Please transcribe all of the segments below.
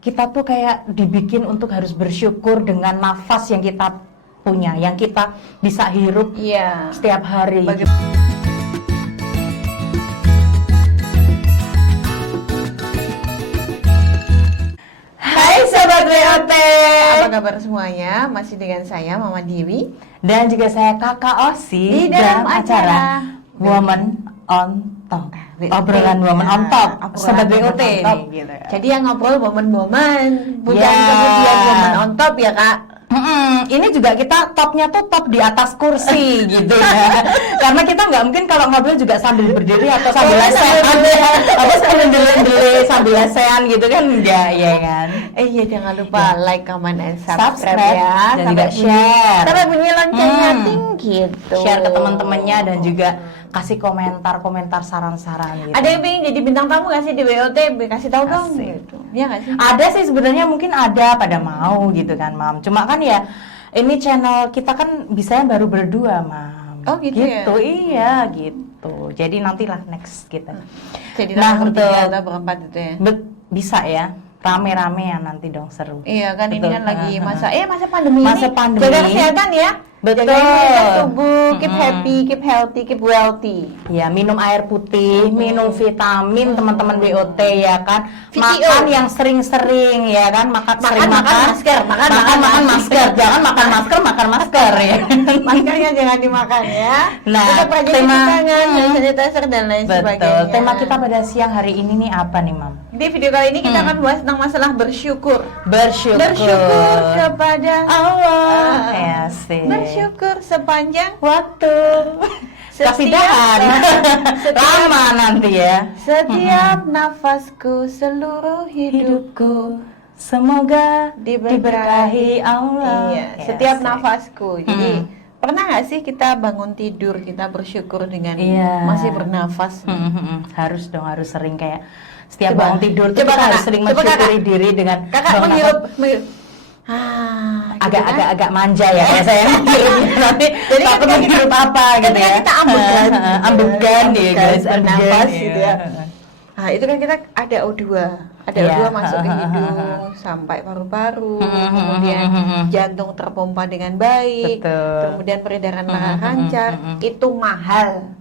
kita tuh kayak dibikin untuk harus bersyukur dengan nafas yang kita punya, yang kita bisa hirup setiap hari. Hai Sobat WOT, apa kabar semuanya? Masih dengan saya Mama Dewi dan juga saya Kakak Osi di dalam acara Woman on Top. Obrolan Woman on Top, Sobat WOT nih, gitu. Jadi yang ngobrol momen-momen, bukan kemudian Woman on Top ya Kak. Ini juga kita topnya tuh top di atas kursi gitu ya. Karena kita nggak mungkin kalau ngobrol juga sambil berdiri atau sambil lesehan atau sambil dele sambil lesehan gitu kan, enggak ya kan. Iya, jangan lupa like, comment, and subscribe ya. Dan juga share. Sampai bunyi loncengnya tinggi gitu. Share ke teman-temannya dan juga kasih komentar saran-saran gitu. Ada yang pengen jadi bintang tamu nggak sih di WOT? Kasih tahu dong gitu. Iya nggak sih? Ada sih sebenarnya, mungkin ada pada mau gitu kan, Mam. Cuma kan ya ini channel kita kan bisanya baru berdua, Mam. Oh gitu ya? Iya gitu. Jadi nantilah next kita. Jadi bertiga atau berempat itu ya? Bisa ya. Rame-ramean nanti dong, seru. Iya kan, betul. Ini kan lagi masa pandemi masa ini. Pandemi. Jaga kesehatan ya. Betul. Jaga tubuh, keep happy, keep healthy, keep wealthy. Ya, minum air putih, minum vitamin teman-teman BOT ya kan. VTO. Makan yang sering-sering ya kan, makan masker, makan masker. Jangan makan masker ya. Maskernya jangan dimakan ya. Nah, tetap rajin cuci tangan, sanitizer dan lain sebagainya. Betul. Tema kita pada siang hari ini nih apa nih, Mam? Di video kali ini kita akan bahas tentang masalah bersyukur. Bersyukur kepada Allah. Ya sih. Bersyukur sepanjang waktu. Kasidahan. Lama nanti ya. Setiap nafasku, seluruh hidupku, semoga diberkahi Allah. Iya, setiap nafasku. Jadi pernah nggak sih kita bangun tidur kita bersyukur dengan masih bernafas? Harus dong, harus sering kayak setiap bangun tidur tuh kita harus sering mensyukuri diri dengan Kakak menghirup agak manja ya kayak saya nanti jadi takut menghirup apa gitu ya. Kita ambegan ya guys, bernafas gitu ya. Nah, itu kan kita ada O2 masuk ke hidung sampai paru-paru, kemudian jantung terpompa dengan baik, kemudian peredaran darah lancar, itu mahal.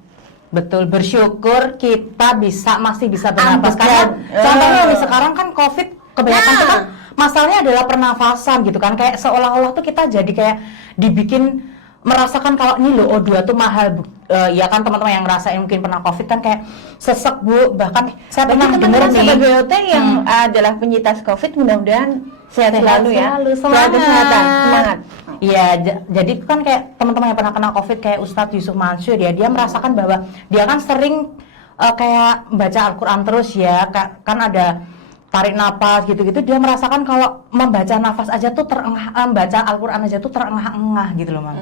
Betul, bersyukur kita masih bisa bernafas. Karena contohnya sekarang kan COVID kebanyakan kita masalahnya adalah pernafasan gitu kan, kayak seolah-olah tuh kita jadi kayak dibikin merasakan kalau ini loh O2 tuh mahal. Ya kan teman-teman yang ngerasain mungkin pernah COVID kan kayak sesek Bu, bahkan saya pernah dengar nih teman-teman BOT yang adalah penyintas COVID, mudah-mudahan sehat selalu ya. Semangat. Iya, jadi kan kayak teman-teman yang pernah kena COVID kayak Ustadz Yusuf Mansur ya, dia merasakan bahwa dia kan sering kayak baca Al-Quran terus ya, kan ada tarik napas gitu-gitu, dia merasakan kalau membaca nafas aja tuh membaca Al-Quran aja tuh terengah-engah gitu loh, Mam.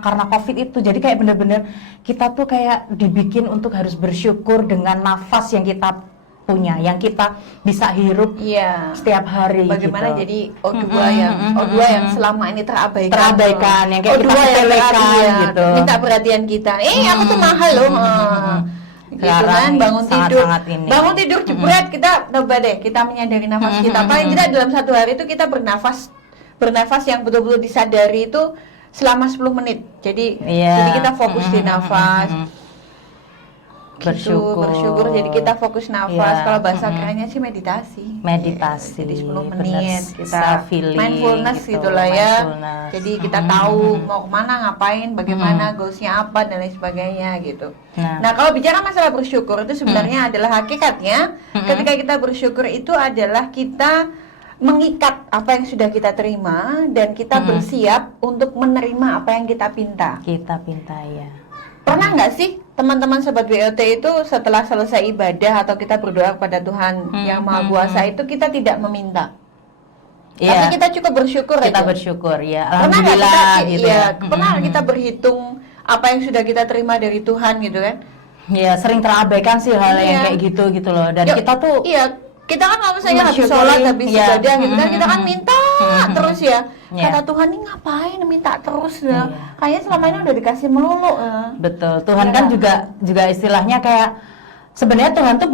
Karena COVID itu, jadi kayak bener-bener kita tuh kayak dibikin untuk harus bersyukur dengan nafas yang kita punya, yang kita bisa hirup setiap hari. Bagaimana gitu. Jadi O2 yang selama ini terabaikan, yang kayak kita sepelekan gitu. Minta perhatian kita. Aku tuh mahal loh. Gitu kan, bangun tidur jebret, kita coba deh kita menyadari nafas kita. Paling tidak dalam satu hari itu kita bernafas yang betul-betul disadari itu selama 10 menit. Jadi kita fokus di nafas. Bersyukur. Jadi kita fokus nafas. Kalau bahasa kerennya sih meditasi. Jadi 10 menit kita mindfulness gitu lah ya. Jadi kita tahu mau kemana, ngapain, bagaimana, goalsnya apa dan lain sebagainya gitu. Nah, kalau bicara masalah bersyukur itu sebenarnya adalah hakikatnya ketika kita bersyukur itu adalah kita mengikat apa yang sudah kita terima dan kita bersiap untuk menerima apa yang kita pinta. Ya. Pernah nggak sih teman-teman Sobat WOT itu setelah selesai ibadah atau kita berdoa kepada Tuhan yang Maha Kuasa itu kita tidak meminta, tapi kita cukup bersyukur kita aja. bersyukur ya, alhamdulillah gitu ya. Pernah kita berhitung apa yang sudah kita terima dari Tuhan gitu kan? Ya, sering terabaikan sih hal yang kayak gitu loh. Dan kita tuh kita kan kalau misalnya habis sholat, habis ibadah gitu kan, kita kan minta terus ya. Kata Tuhan, ini ngapain minta terus ya? Kayaknya selama ini udah dikasih melulu. Betul, Tuhan kan juga istilahnya kayak sebenarnya Tuhan tuh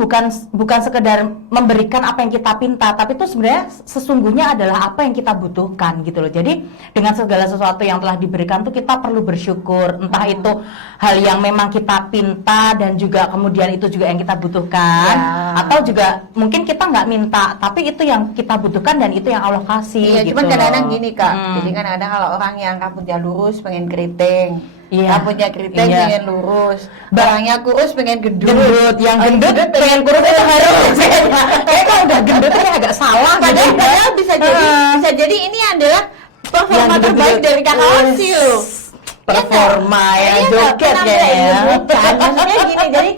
bukan sekedar memberikan apa yang kita pinta, tapi itu sebenarnya sesungguhnya adalah apa yang kita butuhkan gitu loh. Jadi dengan segala sesuatu yang telah diberikan tuh kita perlu bersyukur, entah itu hal yang memang kita pinta dan juga kemudian itu juga yang kita butuhkan, atau juga mungkin kita nggak minta, tapi itu yang kita butuhkan dan itu yang Allah kasih. Iya, gitu cuman kadang-kadang loh. gini Kak, jadi kan ada kalau orang yang rambutnya lurus pengen keriting, rambutnya keriting pengen lurus, barangnya kurus pengen gendut, yang gendut pengen kurus itu harus. Kayak kalau udah gendut ini agak salah. Padahal bisa jadi ini adalah performa terbaik dari Kakak Osi loh. Performa ya, joget ya. Bukan, maksudnya gini, jadi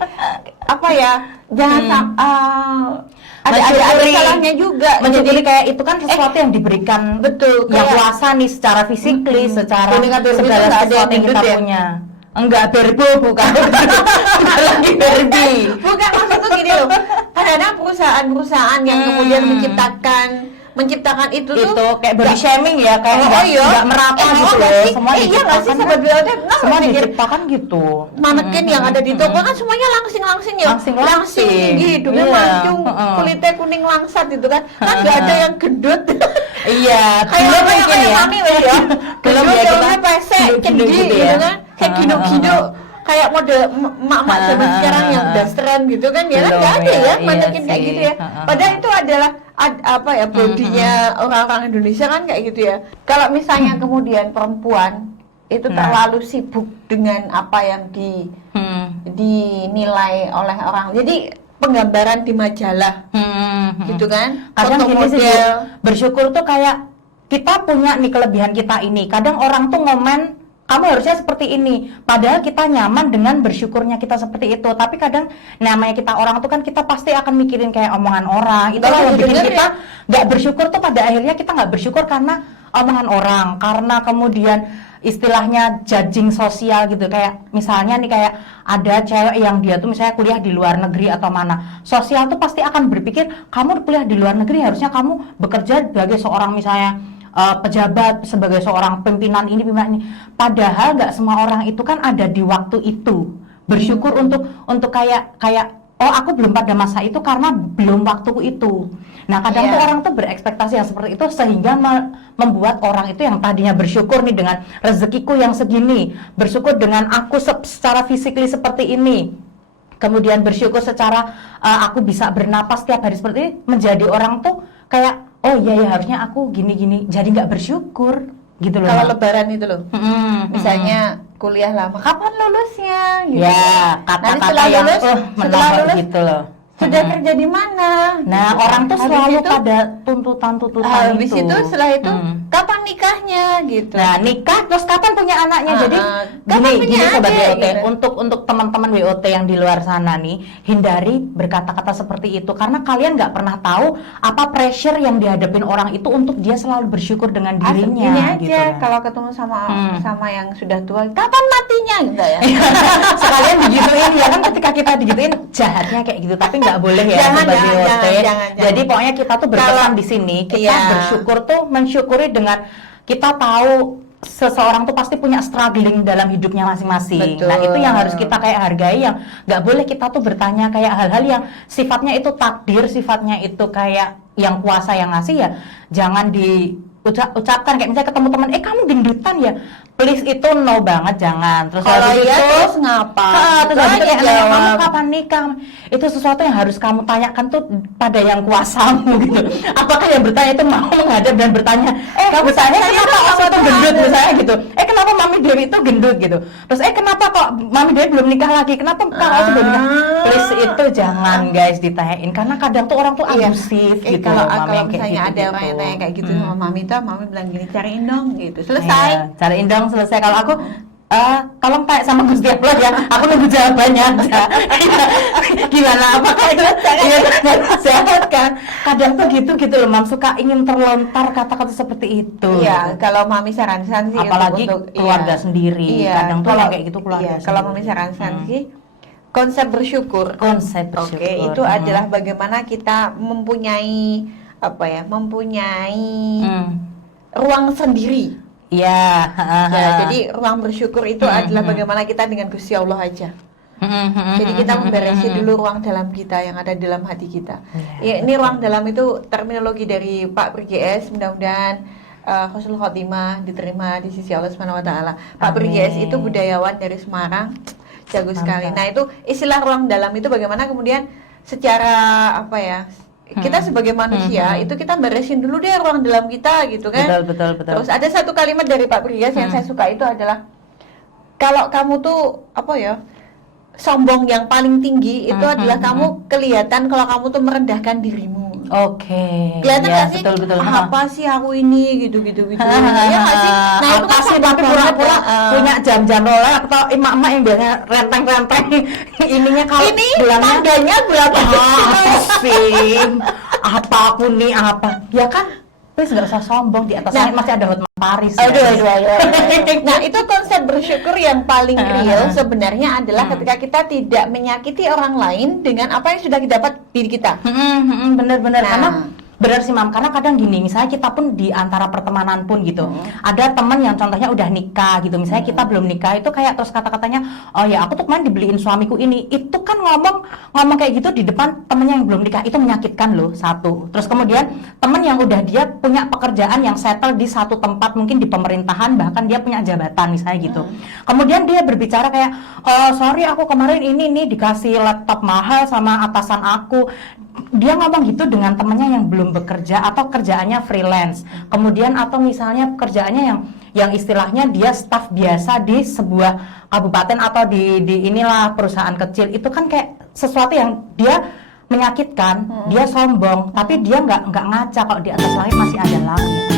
apa ya? Jangan ada salahnya juga. Mensyukuri kayak itu kan sesuatu yang diberikan, betul, yang kuasa nih secara fisikly, secara segala sesuatu yang kita punya. Enggak, Berbo bukan. Bukan lagi Barbie. Bukan, maksudku gini loh. Kadang-kadang perusahaan-perusahaan yang kemudian menciptakan itu tuh kayak body shaming ya, kayak nggak merata gitu loh. Semua nggak sih sahabat BOT, semua diciptakan gitu. Manekin yang ada di toko kan semuanya langsing ya, langsing tinggi, hidungnya mancung, kulitnya kuning langsat gitu kan nggak ada yang gendut. Iya, kayak mami ya, gendut pesek, kendi gitu kan, kayak gino-gino, kayak mode mak-mak zaman sekarang yang dasteran gitu kan, ya nggak ada ya manekin kayak gitu ya. Padahal itu adalah bodinya orang-orang Indonesia kan kayak gitu ya. Kalau misalnya kemudian perempuan itu terlalu sibuk dengan apa yang dinilai oleh orang, jadi penggambaran di majalah gitu kan, kadang foto gini sih, model. bersyukur tuh kayak kita punya nih kelebihan kita ini, kadang orang tuh ngomen kamu harusnya seperti ini, padahal kita nyaman dengan bersyukurnya kita seperti itu. Tapi kadang namanya kita orang tuh kan kita pasti akan mikirin kayak omongan orang. Itulah yang bikin kita nggak bersyukur tuh, pada akhirnya kita nggak bersyukur karena omongan orang, karena kemudian istilahnya judging sosial gitu. Kayak misalnya nih, kayak ada cewek yang dia tuh misalnya kuliah di luar negeri atau mana, sosial tuh pasti akan berpikir kamu kuliah di luar negeri harusnya kamu bekerja sebagai seorang misalnya pejabat, sebagai seorang pimpinan ini. Padahal nggak semua orang itu kan ada di waktu itu. Bersyukur untuk kayak oh aku belum pada masa itu karena belum waktuku itu. Nah kadang tuh orang tuh berekspektasi yang seperti itu, sehingga membuat orang itu yang tadinya bersyukur nih dengan rezekiku yang segini, bersyukur dengan aku secara fisikly seperti ini, kemudian bersyukur secara aku bisa bernapas tiap hari seperti ini, menjadi orang tuh kayak oh iya ya harusnya aku gini-gini, jadi nggak bersyukur gitu loh. Kalau lebaran itu loh, misalnya kuliah lama, kapan lulusnya? Gitu. Ya, kata-kata yang menarik gitu loh. Sudah kerja di mana? Nah, gitu. orang tuh selalu pada tuntutan-tuntutan habis itu setelah itu kapan nikahnya gitu. Nah, nikah terus kapan punya anaknya. Jadi gini sobat WOT, gitu. Untuk teman-teman WOT yang di luar sana nih, hindari berkata-kata seperti itu, karena kalian nggak pernah tahu apa pressure yang dihadapin orang itu untuk dia selalu bersyukur dengan dirinya. Ini aja gitu ya. Kalau ketemu sama yang sudah tua, kapan matinya gitu ya. Sekalian digituin ya kan, ketika kita digituin jahatnya kayak gitu, tapi nggak boleh ya sobat WOT. Jadi pokoknya kita tuh berpesan di sini, kita bersyukur tuh mensyukuri dengan kita tahu seseorang tuh pasti punya struggling dalam hidupnya masing-masing. Nah itu yang harus kita kayak hargai, yang nggak boleh kita tuh bertanya kayak hal-hal yang sifatnya itu takdir, sifatnya itu kayak yang kuasa yang ngasih ya, jangan ucapkan kayak misalnya ketemu teman, kamu gendutan ya, please, itu no banget, jangan. Terus kalau ya terus ngapa? Terus habis itu kayak kamu kapan nikah? Itu sesuatu yang harus kamu tanyakan tuh pada yang kuasamu gitu. Apakah yang bertanya itu mau menghadap dan bertanya, kamu tanya kenapa aku tuh gendut misalnya gitu? Kenapa Mami Dewi itu gendut gitu? Terus kenapa kok Mami Dewi belum nikah lagi? Kenapa kamu belum nikah? Please, itu jangan guys ditanyain, karena kadang tuh orang tuh abusif gitu. Kalau misalnya ada orang yang tanya kayak gitu sama Mami tuh, Mami bilang gini, cariin dong gitu. Selesai. Cariin dong, selesai. Kalau aku tolong tanya sama Gusti Allah ya, aku nunggu jawabannya aja. Gimana, apakah itu sehat kan? Kadang tuh gitu loh, Mam, suka ingin terlontar kata-kata seperti itu. Iya, kalau Mami saran-saran sih, apalagi untuk keluarga sendiri. Kadang tuh kayak gitu keluarga. Kalau Mami saran-saran sih, konsep bersyukur. Oke, itu adalah bagaimana kita mempunyai ruang sendiri. Iya. Jadi ruang bersyukur itu adalah bagaimana kita dengan Gusti Allah aja. Jadi kita memberesin dulu ruang dalam kita yang ada di dalam hati kita. Ya, ini ruang dalam itu terminologi dari Pak Brigs, mudah-mudahan husnul khotimah diterima di sisi Allah Subhanahu wa taala. Pak Brigs itu budayawan dari Semarang. Jago sekali. Nah, itu istilah ruang dalam itu bagaimana kemudian secara apa ya? Kita sebagai manusia itu kita beresin dulu deh ruang dalam kita gitu kan. Betul. Terus ada satu kalimat dari Pak Brigas yang saya suka itu adalah kalau kamu tuh apa ya? Sombong yang paling tinggi itu adalah kamu kelihatan kalau kamu tuh merendahkan dirimu. Oke. Kelihatan ya, gak sih? Betul. Apa sih aku ini gitu. Ya nggak sih? Nah, itu kan sih tapi pura-pura punya jam-jam Rolex atau emak-emak yang biasanya renteng-renteng ininya kalau ini tangganya berapa sih? Apa aku nih apa? Ya kan, please nggak usah sombong, di atas langit masih ada Hotman Paris. Aduh. Nah, itu konsep bersyukur yang paling real sebenarnya adalah ketika kita tidak menyakiti orang lain dengan apa yang sudah kita dapat diri kita. Bener-bener. Karena benar sih Mam, karena kadang gini, misalnya kita pun di antara pertemanan pun gitu, ada teman yang contohnya udah nikah gitu, misalnya kita belum nikah, itu kayak terus kata-katanya, oh ya aku tuh kemarin dibeliin suamiku ini, itu kan ngomong kayak gitu di depan temennya yang belum nikah, itu menyakitkan loh, satu. Terus kemudian temen yang udah dia punya pekerjaan yang settle di satu tempat, mungkin di pemerintahan, bahkan dia punya jabatan misalnya gitu, kemudian dia berbicara kayak, oh sorry aku kemarin ini nih dikasih laptop mahal sama atasan aku. Dia ngomong gitu dengan temennya yang belum bekerja atau kerjaannya freelance, kemudian atau misalnya pekerjaannya yang istilahnya dia staf biasa di sebuah kabupaten atau di inilah perusahaan kecil, itu kan kayak sesuatu yang dia menyakitkan, dia sombong, tapi dia nggak ngaca kalau di atas langit masih ada langit.